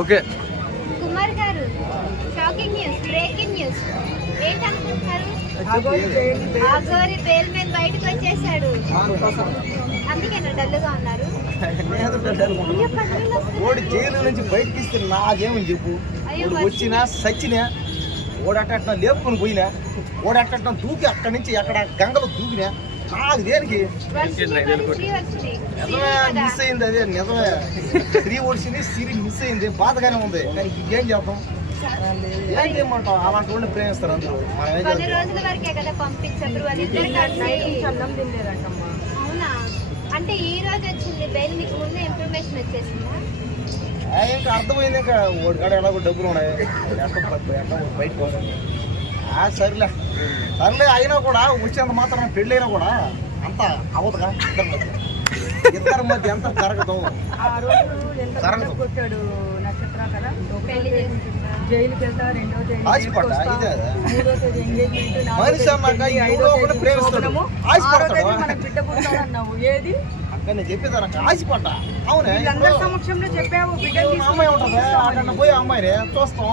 Okay. Kumar garu, shocking news, breaking news ఏంటనుకుంటున్నారు? Aghori bail మీద బయటకు వచ్చేసాడు. అందుకేనా డల్లుగా ఉన్నారు? ఓడి జైలు నుంచి బయటకి ఇస్తే నాకేమని చెప్పు. వచ్చినా సచ్చినా ఓడట్ట లేపుకొని పోయినా ఓడట్ట దూకి అక్కడి నుంచి ఎక్కడ గంగలో దూకినా నాకు దేనికి నిజమే మిస్ అయింది. అదే నిజమే, స్త్రీ ఓడిసింది, స్త్రీ మిస్ అయింది, బాధగానే ఉంది. కానీ ఏం చేద్దాం, ఏం చేయమంటాం, అలాంటి వాళ్ళు ప్రేమిస్తారు అందరూ. కొన్ని రోజుల వరకే కదా పంపించారు. అవునా? అంటే ఈ రోజు వచ్చింది బెయిల్, నీకు ముందు ఇన్ఫర్మేషన్ వచ్చేసిందా? ఇంకా అర్థమైంది. ఇంకా ఓడికాడ ఎలాగో డబ్బులు ఉన్నాయి, బయట పోతుంది. సర్లే సర్లే అయినా కూడా వచ్చేంత మాత్రం పెళ్ళైనా కూడా అంత అవ్వదుగా. ఇద్దరి మధ్య ఎంత జరగదు జరగదు. ఆశపడ్డా ఇదే మనిషి అన్నాక ఎవరో ఒకటి ప్రేమిస్తాడు, ఆశపడతాడు. అక్కడ నేను చెప్పేదానికి ఆశపడ్డా. అవునే అమ్మాయి ఉంటుంది, అక్కడ పోయి అమ్మాయిని చూస్తాం,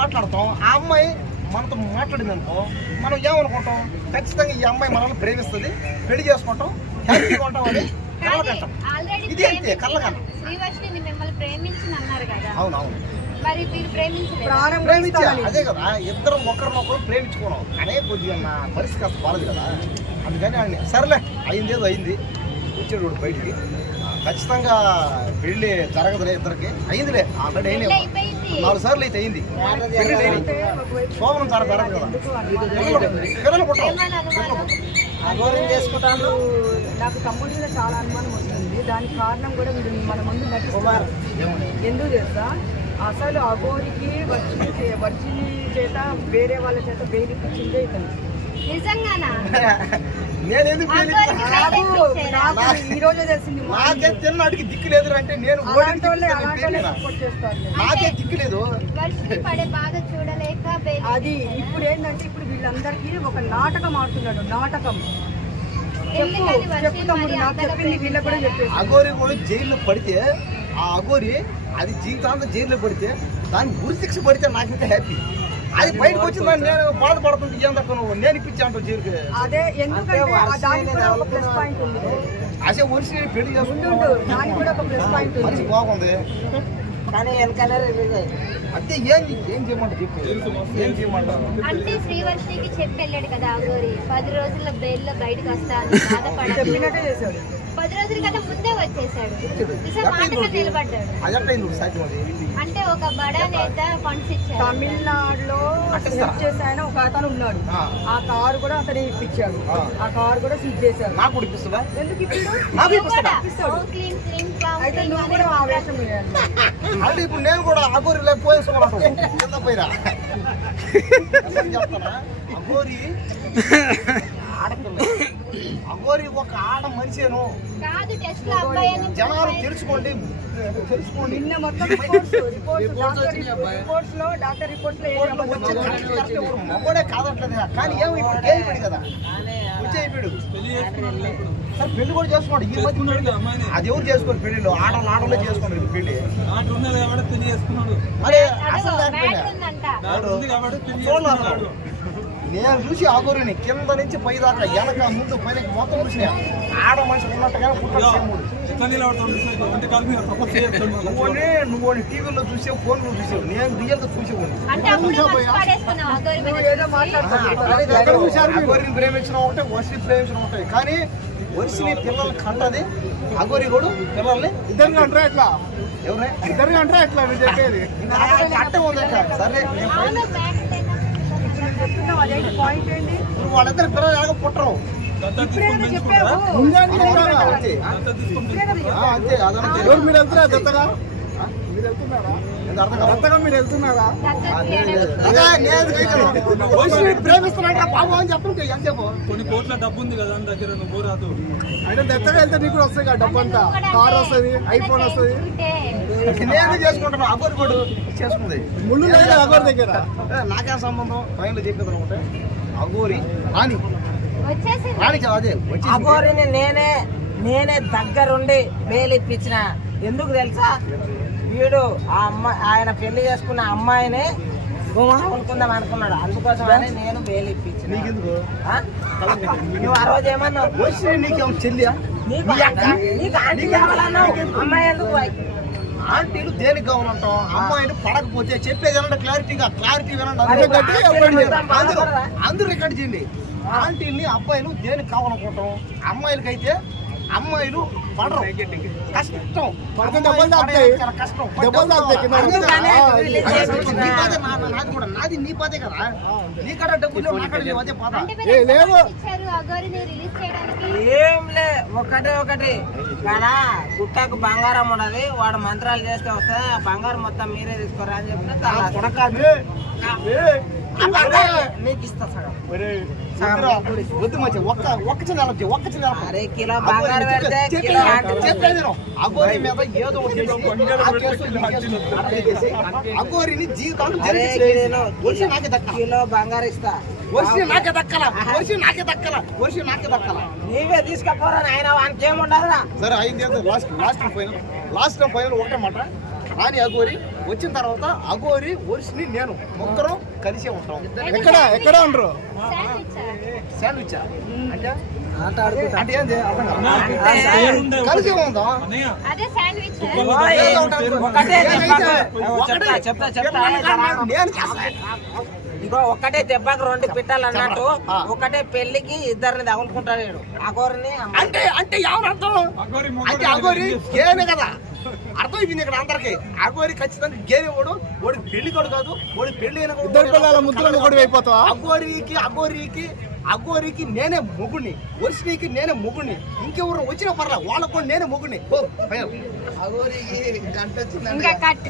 మాట్లాడతాం. ఆ అమ్మాయి మనతో మాట్లాడింది అనుకో, మనం ఏమనుకుంటాం, ఖచ్చితంగా ఈ అమ్మాయి మనల్ని ప్రేమిస్తుంది, పెళ్లి చేసుకుంటాం, హ్యాపీగా ఉంటాం అని కళ్ళకంటాం. ఇది అంతే కళ్ళకంటాం. అవునవును, ప్రేమించాలి. అదే కదా, ఇద్దరం ఒకరినొకరు ప్రేమించుకున్నాం. అనే కొద్దిగా నా పరిస్థితి కాస్త బాలదు కదా, అందుకని అన్ని సర్లే అయింది ఏదో అయింది. వచ్చాడు బయటికి, ఖచ్చితంగా పెళ్లి జరగదులే ఇద్దరికి. అయిందిలే ఆల్రెడీ, అయినా 4 సార్లు అయితే అయింది పెళ్లి. శోభనం చాలా జరగదు కదా, పిల్లలు పుట్టారు. అఘోరం చేసుకుంటాను. నాకు తమ్ముడి మీద చాలా అనుమానం వస్తుంది. దానికి కారణం కూడా వీడు మన ముందు నటిస్తున్నారు. ఎందుకు తెలుసా? అసలు అఘోరికి వర్షిని చేత వేరే వాళ్ళ చేత బెయిల్ ఇప్పించిందే ఇతను. నిజంగానా? ఈ రోజే తెలిసింది. నాకే తిన్నాడికి దిక్కు లేదు అంటే నేను నాకే దిక్కు లేదు. అది ఇప్పుడు ఏంటంటే, ఇప్పుడు వీళ్ళందరికీ ఒక నాటకం ఆడుతున్నాడు. నాటకం చెప్తాము, నాకు చెప్పింది వీళ్ళ కూడా చెప్పేసి. అఘోరి కూడా జైల్లో పడితే, ఆ అఘోరి అది జీవితాంతం జైల్లో పడితే దానికి గురి శిక్ష పడితే నాకు ఇంకా హ్యాపీ. అది బయటకు వచ్చిందని నేను బాధపడుతుంటే ఏం తక్కువ నువ్వు నేను ఇప్పించాను జైలుకి. అదే ఎందుకంటే అసే ఒరిసి పెళ్లి చేసుకుంటూ మనిషి బాగుంది. కానీ అంటే ఏం చేయమంటారు చెప్పు, ఏం చేయమంటారు? అంటే శ్రీవర్షికి చెప్పి వెళ్ళాడు కదా అఘోరి, 10 రోజుల్లో బెయిల్లో బయటకు వస్తా అని చెప్పినట్టే చేశాడు. 10 రోజుల కన్నా ముందే వచ్చేసాడు. నిలబడ్డాడు. అంటే ఒక బడా నేత ఫండ్స్ ఇచ్చాడు. తమిళనాడులో హెల్ప్ చేశాయని ఒక అతను ఉన్నాడు. ఆ కారు కూడా అతను ఇప్పించాడు. ఆ కారు కూడా సీజ్ చేశాడు. నాకు ఇప్పిస్తుందా? ఎందుకు అయితే నువ్వు కూడా ఆవేశం చేయాలి. అంటే ఇప్పుడు నేను కూడా అఘోరి పోయేసుకోవడం కింద పోయిరా చెప్తానా? అఘోరి ఆడపిల్ల, అఘోరి ఒక ఆడ మనిషేను. జనాలు తెలుసుకోండి. నిన్న మొత్తం మగోడే కాదట్లేదు. కానీ ఏమి ఇప్పుడు అయిపోయాడు కదా, వచ్చి అయిపోయాడు. సార్ పెళ్లి కూడా చేసుకోండి. ఈ మధ్య అది ఎవరు చేసుకోరు పెళ్లిలో, ఆడలే చేసుకోండి పెళ్లి. మరి అసలు చూడలేదు. నేను చూసి అఘోరిని కింద నుంచి పై దాకా, వెనక ముందు పైన మొత్తం చూసిన ఆడ మనిషి ఉన్నట్టుగా నువ్వు టీవీలో చూసావు, ఫోన్లో చూసావు, నేను రియల్గా చూసేవాడిని. అఘోరిని ప్రేమించడం ఉంటాయి, వర్షిని ప్రేమించడం ఉంటాయి. కానీ వర్షిని పిల్లలు కంటది, అఘోరి కూడా పిల్లల్ని ఇద్దరిని అంటారా ఎట్లా? ఎవరే ఇద్దరిని అంటారా ఎట్లా మీరు చెప్పేది? కట్ట ఉంది. సరే పాయింట్ ఏంటి? వాళ్ళిద్దరు పిల్లలు ఎలాగో పుట్టరు. అంతే మీరు వెళ్తున్నారా దత్తగా? మీరు వెళ్తున్నారా? మీరు వెళ్తున్నారా? ప్రేమిస్తున్నా బాబు అని చెప్పండి. ఎంతసేపు కొన్ని కోట్ల డబ్బు ఉంది కదా దగ్గర, నువ్వు రాదు. అయితే దత్తగా వెళ్తే నీకు కూడా వస్తాయి కదా డబ్బు అంతా, కార్ వస్తుంది, ఐఫోన్ వస్తుంది. నేను చేసుకుంటాను. అఘోరి కూడా చేసుకుంది. ముళ్ళు లేదు అఘోరి దగ్గర. నాకేం సంబంధం? పైన చెప్పేది ఒకటే, అఘోరి రాణి అదే అఘోరిని నేనే దగ్గరుండి బెయిల్ ఇప్పించిన. ఎందుకు తెలుసా? వీడు ఆ అమ్మాయి ఆయన పెళ్లి చేసుకున్న అమ్మాయిని కొనుక్కుందాం అనుకున్నాడు. అందుకోసమని నేను బెయిల్ ఇప్పించిన. నీకెందుకు ఆ? నువ్వు ఆ రోజు ఏమన్నావు? వచ్చి నీకేమో చెల్లియా? నీకు ఆంటీ కావాలన్నావు. అమ్మాయి ఎందుకు పోయి? ఆంటీలు దేనికి కావాలంటాం? అమ్మాయిని పడకపోతే చెప్పేది ఏమన్నా క్లారిటీ వినండి. అందరూ రికార్డ్ చేయండి. ఆంటీల్ని అబ్బాయిలు దేనికి కావాలనుకుంటాం? అమ్మాయిలకైతే అమ్మాయిలు పడరు, కష్టం, చాలా కష్టం. నాది నీ బాధే కదా. నీ కాడ డబ్బులు మాట్లాడలేవు, అదే బాధ. అంటే మీరు ఎంత ఇచ్చారు అగోరిని రిలీజ్ చేయడానికి? ఏం లే, ఒకటి కదా గుట్టకు బంగారం ఉన్నది, వాడు మంత్రాలు చేస్తే వస్తే ఆ బంగారం మొత్తం మీరే తీసుకోరా అని చెప్పిన నీకు ఇస్తా సగం. వద్దు మంచి ఒక్క చిన్న అరే కిలో బంగారం పెడితే కిలో చెప్పేది అగోరి మీద ఏదో అగోరిని జీవితాలు నాకే దక్క. కిలో బంగారం ఇస్తా. నాకే దక్కల. నీవే తీసుకపోరా ఆయన, వానికి ఏముండదురా. సరే అయింది. లాస్ట్ ఫైనల్ ఒకటే మాట. రాని అగోరి వచ్చిన తర్వాత అగోరి ఒరిసిని నేను ముగ్గురం కలిసే ఉంటాం. ఎక్కడ ఉండరు? శాండ్విచ్ అంటే అంటే ఏంది అర్థం కాదు. కలిసే ఉందాం. అదే శాండ్విచ్. ఇంకో ఒక్కటే దెబ్బకి రెండు పిట్టాలు అన్నట్టు ఒకటే పెళ్లికి ఇద్దరిని తగులుకుంటాడు అగోరిని. అంటే ఎవరు అర్థం? అంటే అగోరి గేనే కదా అర్థం అయిపోయింది ఇక్కడ అందరికి. అగోరి ఖచ్చితంగా గేనే వాడికి పెళ్లి కూడా కాదు, వాడి పెళ్లి అయిపోతా. అగోరికి నేనే మొగుడిని, ఒరిసినీకి నేనే మొగుడిని. ఇంకెవరు వచ్చినా పర్లే, వాళ్ళకు కూడా నేనే మొగుడిని. ఇంకా కట్